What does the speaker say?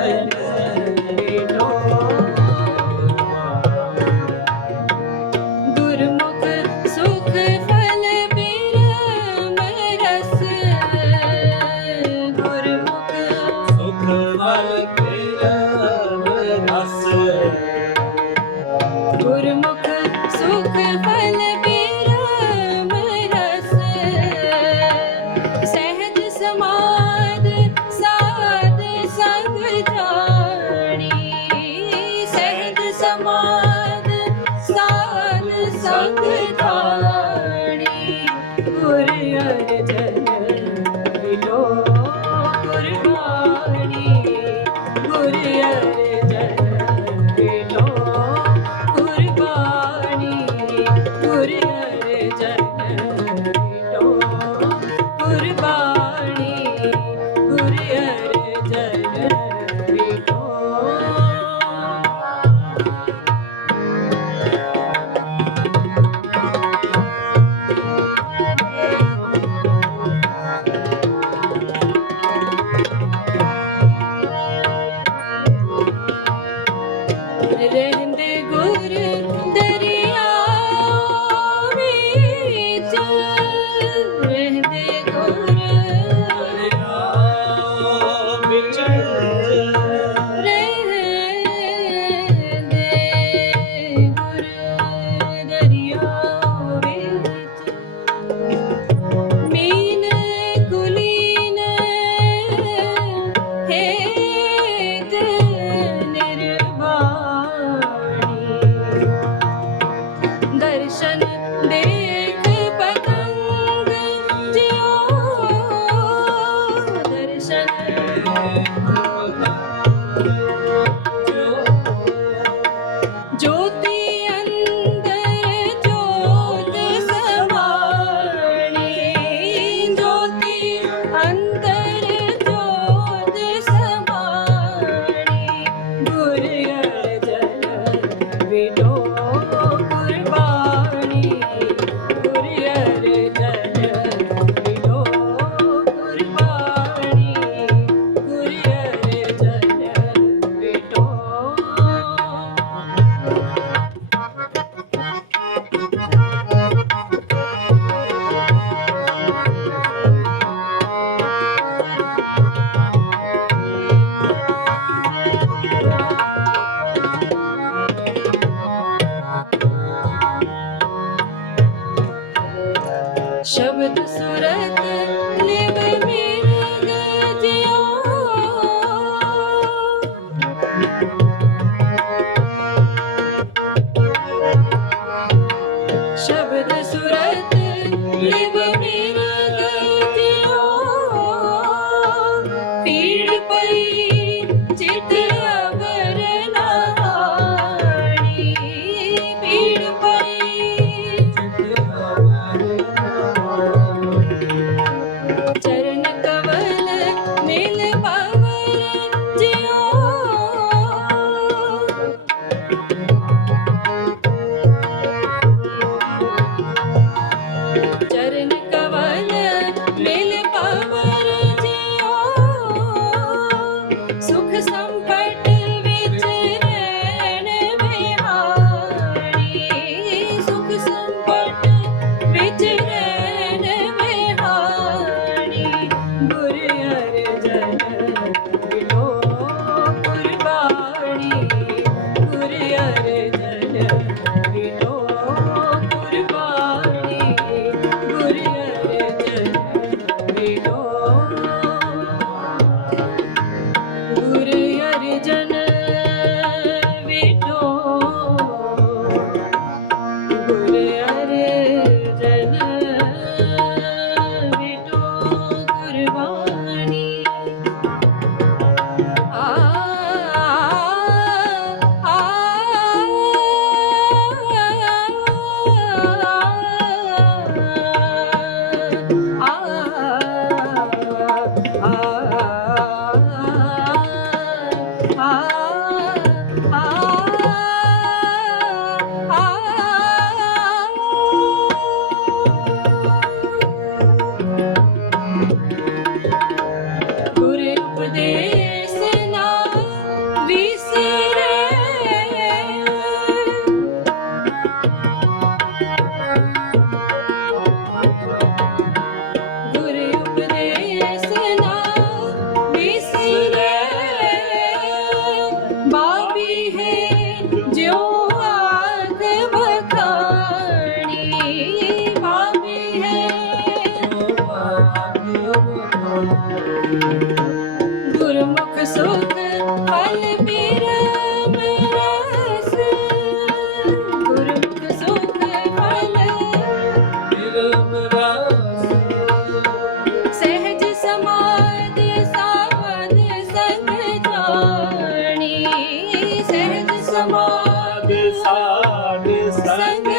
যায় I'm on. ਸ਼ਬਦ ਸੁਰਤ ਨਿਭ ਮੇਰ ਗਜਿਓ ਸ਼ਬਦ ਸੁਰਤ ਨਿਭ ਸਮਾਦ ਸਾਡ ਸੰਗ